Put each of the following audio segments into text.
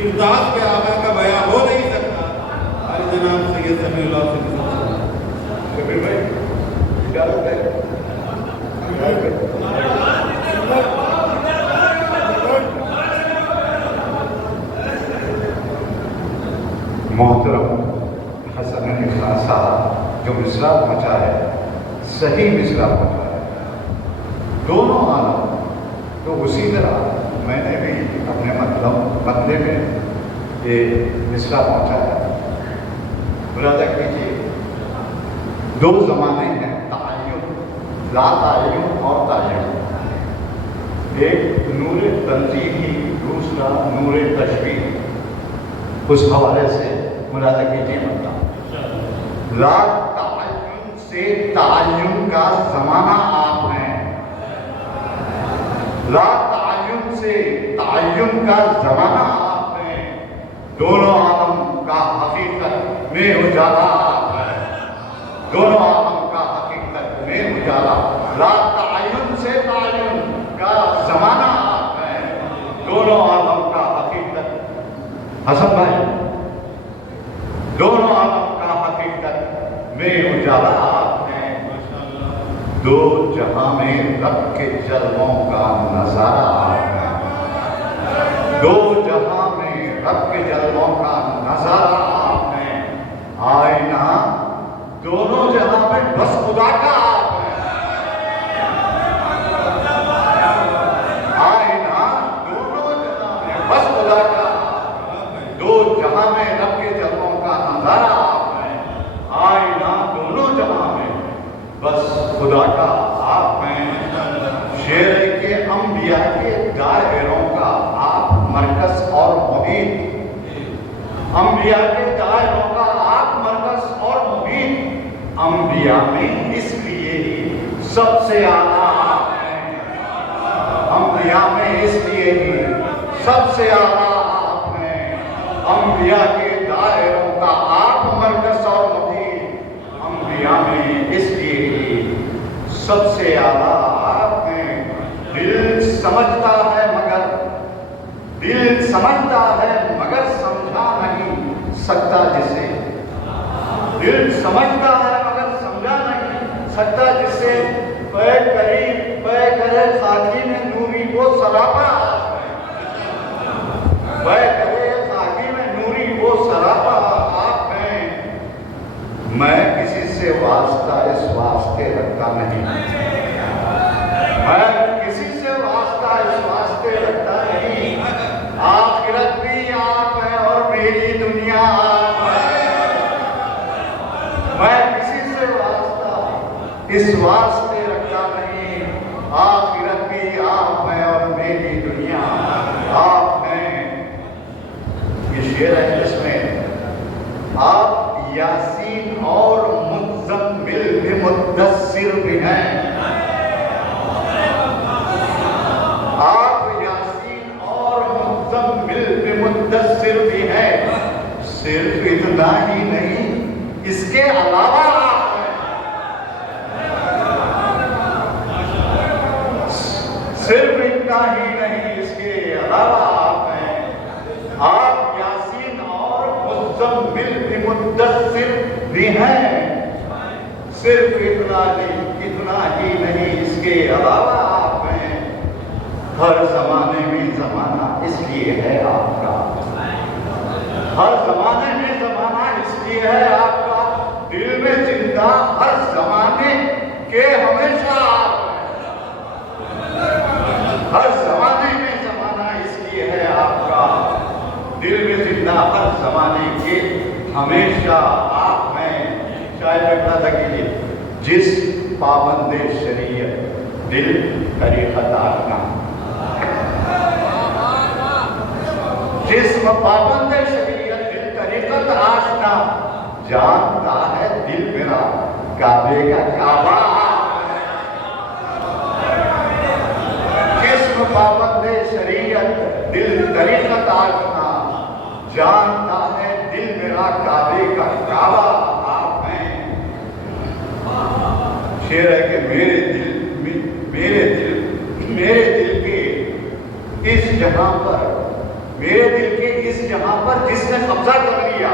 ارداس پہ آقا کا بیان ہو نہیں سکتا. ہمارے جناب سید سمیع اللہ سے شبیر بھائی اجازت ہے. محترم حسن علی خان صاحب جو مصرع پہنچا ہے صحیح مصرع پہنچا ہے. دونوں عالم تو اسی طرح میں نے بھی اپنے مطلب میں یہ مصرع پہنچا ہے. ملاحظہ کیجیے دو زمانے ہیں تعین، لا تعین اور تعین. ایک نور تنزیہی، دوسرا نور تشبیہ. اس حوالے سے ملاحظہ کیجیے مطلب لا تعین سے تعین کا زمانہ آپ ہیں، لا تعین سے تعین کا زمانہ آپ ہیں. دونوں عالم کا حقیقت میں اجالا آپ ہیں، دونوں عالم کا حقیقت میں اجالا. لا تعین سے تعین کا زمانہ آپ ہیں، دونوں عالم کا حقیقت. حسن بھائی دونوں عالم کا حقیقت میں اجالا آپ ہیں. دو جہاں میں رب کے جلووں کا نظارہ آپ ہیں، دو جہاں میں رب کے جلووں کا نظارہ آپ ہیں. آئینہ دونوں جہاں میں بس خدا کا آپ ہیں، آئینہ دونوں جہاں میں بس خدا کا. دو جہاں میں رب کے جلووں کا نظارہ آپ ہیں، آئینہ دونوں جہاں میں بس خدا کا آپ ہیں. شعر کے انبیاء کے دائروں کا آپ مرکز اور محیط، انبیاء کے دائروں کا آپ مرکز اور محیط. انبیاء میں اس لیے ہی سب سے اعلیٰ آپ ہیں، انبیاء میں اس لیے ہی سب سے اعلیٰ آپ ہیں. انبیاء کے دائروں کا آپ مرکز اور محیط، انبیاء میں اس لیے ہی سب سے اعلیٰ آپ ہیں. دل سمجھتا ہے مگر سمجھا نہیں سکتا جسے، دل سمجھتا ہے مگر سمجھا نہیں سکتا جسے. پے قریب پے کرے خاکی میں نوری وہ سراپا آپ ہیں، پے کرے خاکی میں نوری وہ سراپا آپ ہیں. میں کسی سے واسطہ اس واسطے رکھتا نہیں، میں کسی سے واسطہ اس واسطے رکھتا نہیں. آخرت بھی آپ ہیں اور میری دنیا آپ ہے. میں کسی سے واسطہ اس واسطے رکھتا نہیں، آخرت بھی آپ ہیں اور میری دنیا آپ ہیں. یہ شعر ہے جس میں آپ یاسین اور مزمل بھی مدثر بھی ہیں. آپ یاسین اور مزمل بھی مدثر بھی ہیں. صرف اتنا ہی نہیں اس کے علاوہ آپ ہیں، صرف اتنا ہی نہیں اس کے علاوہ آپ ہیں. آپ یاسین اور مزمل بھی مدثر بھی ہیں. صرف اتنا ہی نہیں اس کے علاوہ آپ ہیں. ہر زمانے میں زمانہ اس لیے ہے آپ کا، ہر زمانے میں زمانہ اس لیے ہے آپ کا. دل میں زندہ ہر زمانے کے ہمیشہ آپ ہیں، ہر زمانے میں زمانہ اس لیے ہے آپ کا. دل میں زندہ ہر زمانے کے ہمیشہ آپ ہیں. شاید میں پڑھا تھا کیجیے جس پابند شریعت دل طریقت آشنا، جسم پابند شریعت دل طریقت آشنا. جانتا ہے دل میرا کعبے کا کعبہ آپ ہے. جسم پابند شریعت دل طریقت آشنا. جانتا ہے دل میرا کعبے کا کعبہ آپ ہیں. شعر ہے کہ میرے دل کے اس جہاں پر میرے دل کے اس جہاں پر جس نے قبضہ کر لیا،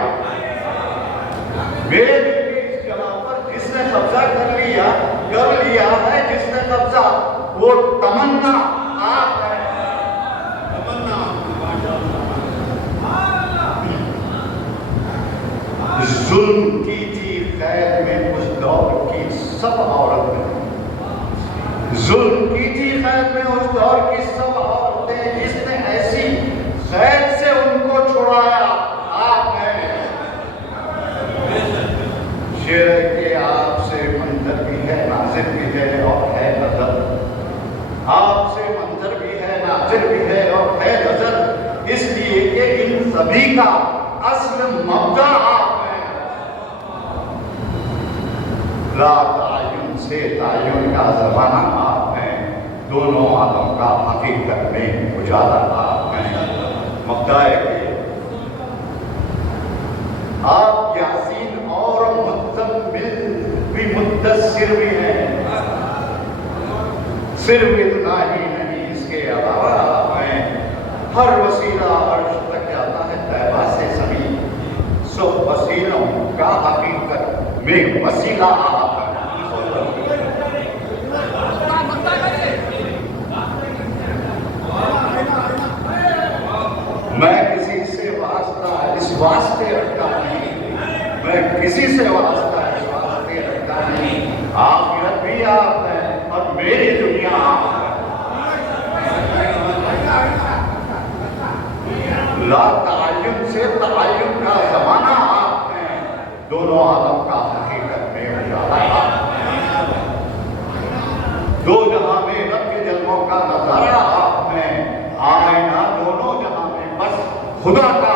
میرے دل کے اس جہاں پر جس نے قبضہ کر لیا ہے، جس نے قبضہ، وہ تمنا آپ ہے۔ ظلم کی تھی قید میں اس دور کی سب عورتیں، ظلم کی تھی قید میں اس دور کی سب عورتیں، جس نے ایسی قید سے ان کو چھڑایا آپ ہے۔ شعر کے آپ سے منظر بھی ہے، ناظر بھی ہے اور ہے نظر، آپ سے منظر بھی ہے، ناظر بھی ہے اور ہے نظر، اس لیے کہ ان سبھی کا اصل مبدأ آپ ہے۔ لا تعین سے تعین کا زمانہ آپ ہیں، دونوں عالم کا حقیقت میں اجالا آپ ہیں۔ مبدأ ہے کہ آپ یاسین اور مزمل بھی مدثر بھی ہیں، صرف اتنا ہی نہیں اس کے علاوہ آپ ہیں۔ ہر وسیلہ عرش تک جاتا ہے طیبہ سے زمین، سب وسیلوں کا حقیقت میں وسیلہ آپ ہیں۔ میں کسی سے واسطہ اس واسطے رکھتا نہیں، میں کسی سے واسطہ اس واسطے رکھتا نہیں، آخرت بھی آپ ہیں اور میری دنیا آپ ہے۔ لا تعین سے تعین کا زمانہ آپ ہیں، دونوں عالم کا حقیقت میں اجالا آپ ہیں۔ دو جہاں میں رب کے جلووں کا نظارہ آپ ہیں، آئینہ دونوں جہاں میں بس خدا کا